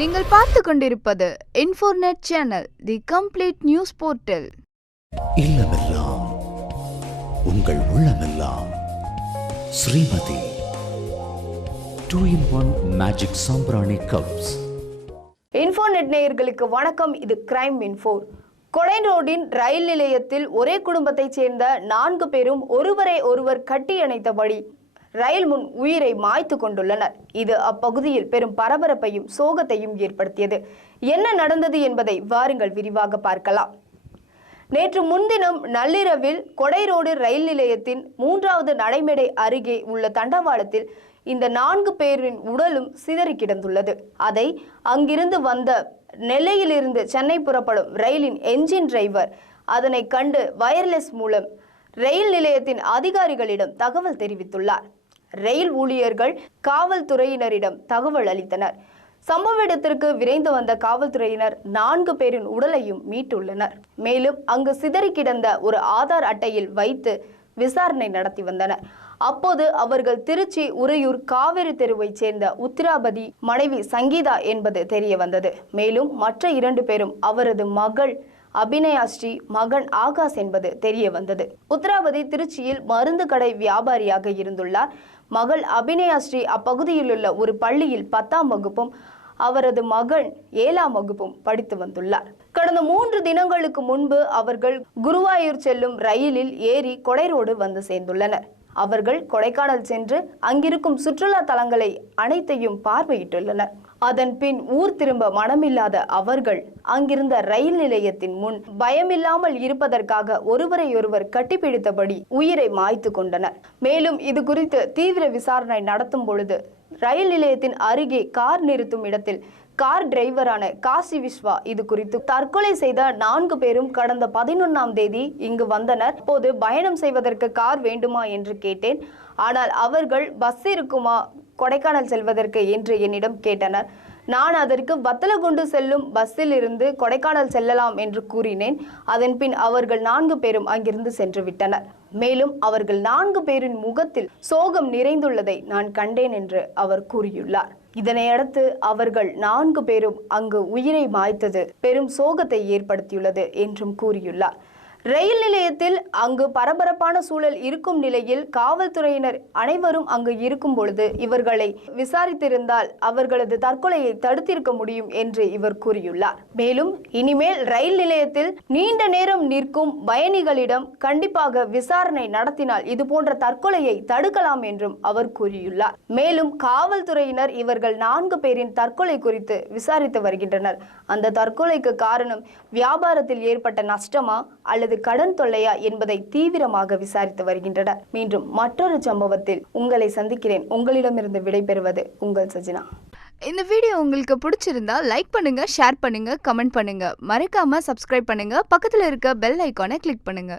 நீங்கள் பார்த்து கொண்டிருப்பது Infonet channel the complete news portal இல்லமெல்லாம் உங்கள் உள்ளமெல்லாம். Srimathi two in one magic sambrani cups Infonet நேயர்களுக்கு வணக்கம். இது கிரைம் இன்ஃபோ கொடை ரோடின் ரயில் நிலையத்தில் ஒரே குடும்பத்தைச் சேர்ந்த நான்கு பேரும் ஒருவரை ஒருவர் கட்டி அணைத்தபடி ரயில் முன் உயிரை மாய்த்து கொண்டுள்ளனர். இது அப்பகுதியில் பெரும் பரபரப்பையும் சோகத்தையும் ஏற்படுத்தியது. என்ன நடந்தது என்பதை வாருங்கள் விரிவாக பார்க்கலாம். நேற்று முன்தினம் நள்ளிரவில் கொடை ரோடு ரயில் நிலையத்தின் மூன்றாவது நடைமேடை அருகே உள்ள தண்டவாளத்தில் இந்த நான்கு பேரின் உடலும் சிதறி கிடந்துள்ளது. அதை அங்கிருந்து வந்த நெல்லையிலிருந்து சென்னை புறப்படும் ரயிலின் என்ஜின் டிரைவர் அதனை கண்டு வயர்லெஸ் மூலம் ரயில் நிலையத்தின் அதிகாரிகளிடம் தகவல் தெரிவித்துள்ளார். ரயில் ஊழியர்கள் காவல்துறையினரிடம் தகவல் அளித்தனர். சம்பவ இடத்திற்கு விரைந்து வந்த காவல்துறையினர் நான்கு பேரின் உடலையும் மீட்டுள்ளனர். மேலும் அங்கு சிதறி கிடந்த ஒரு ஆதார் அட்டையில் வைத்து விசாரணை நடத்தி வந்தனர். அப்போது அவர்கள் திருச்சி உறையூர் காவிரி தெருவைச் சேர்ந்த உத்திராபதி மனைவி சங்கீதா என்பது தெரிய வந்தது மேலும் மற்ற இரண்டு பேரும் அவரது மகள் அபிநயா ஸ்ரீ மகன் ஆகாஷ் என்பது தெரிய வந்தது. உத்தராவதி திருச்சியில் மருந்து கடை வியாபாரியாக இருந்துள்ளார். மகள் அபிநயா ஸ்ரீ அப்பகுதியிலுள்ள ஒரு பள்ளியில் பத்தாம் வகுப்பும் அவரது மகன் ஏழாம் வகுப்பும் படித்து வந்துள்ளார். கடந்த மூன்று தினங்களுக்கு முன்பு அவர்கள் குருவாயூர் செல்லும் ரயிலில் ஏறி கொடைரோடு வந்து சேர்ந்துள்ளனர். அவர்கள் கொடைக்கானல் சென்று அங்கிருக்கும் சுற்றுலா தலங்களை அனைத்தையும் பார்வையிட்டுள்ளனர். அதன் பின் ஊர் திரும்ப மனமில்லாத அவர்கள் அங்கிருந்த ரயில் நிலையத்தின் முன் பயமில்லாமல் இருப்பதற்காக ஒருவரையொருவர் கட்டிப்பிடித்தபடி உயிரை மாய்த்து கொண்டனர். மேலும் இது குறித்து தீவிர விசாரணை நடத்தும் பொழுது ரயில் நிலையத்தின் அருகே கார் நிறுத்தும் இடத்தில் கார் டிரைவரான காசி விஸ்வா இது குறித்து தற்கொலை செய்த நான்கு பேரும் கடந்த பதினொன்னாம் தேதி இங்கு வந்தனர். போது பயணம் செய்வதற்கு கார் வேண்டுமா என்று கேட்டேன். ஆனால் அவர்கள் பஸ் இருக்குமா கொடைக்கானல் செல்வதற்கு என்று என்னிடம் கேட்டனர். நான் அதற்கு வத்தலகுண்டு செல்லும் பஸ்ஸில் இருந்து கொடைக்கானல் செல்லலாம் என்று கூறினேன். அதன்பின் அவர்கள் நான்கு பேரும் அங்கிருந்து சென்று விட்டனர். மேலும் அவர்கள் நான்கு பேரின் முகத்தில் சோகம் நிறைந்துள்ளதை நான் கண்டேன் என்று அவர் கூறியுள்ளார். இதனையடுத்து அவர்கள் நான்கு பேரும் அங்கு உயிரை மாய்த்தது பெரும் சோகத்தை ஏற்படுத்தியுள்ளது என்றும் கூறியுள்ளார். ரயில் நிலையத்தில் அங்கு பரபரப்பான சூழல் இருக்கும் நிலையில் காவல்துறையினர் அனைவரும் அங்கு இருக்கும் பொழுது இவர்களை விசாரித்திருந்தால் அவர்களது தற்கொலையை தடுத்திருக்க முடியும் என்று இவர் கூறியுள்ளார். மேலும் இனிமேல் ரயில் நிலையத்தில் நீண்ட நேரம் நிற்கும் பயணிகளிடம் கண்டிப்பாக விசாரணை நடத்தினால் இதுபோன்ற தற்கொலையை தடுக்கலாம் என்றும் அவர் கூறியுள்ளார். மேலும் காவல்துறையினர் இவர்கள் நான்கு பேரின் தற்கொலை குறித்து விசாரித்து வருகின்றனர். அந்த தற்கொலைக்கு காரணம் வியாபாரத்தில் ஏற்பட்ட நஷ்டமா அல்லது கடன் தொல்லையா என்பதை தீவிரமாக விசாரித்து வருகின்றனர். மீண்டும் மற்றொரு சம்பவத்தில் உங்களை சந்திக்கிறேன். உங்களிடமிருந்து விடைபெறுவது உங்கள் சஜினா. இந்த வீடியோ உங்களுக்கு பிடிச்சிருந்தா லைக் பண்ணுங்க ஷேர் பண்ணுங்க கமெண்ட் பண்ணுங்க. மறக்காம சப்ஸ்கிரைப் பண்ணுங்க. பக்கத்துல இருக்க பெல் ஐக்கானை கிளிக் பண்ணுங்க.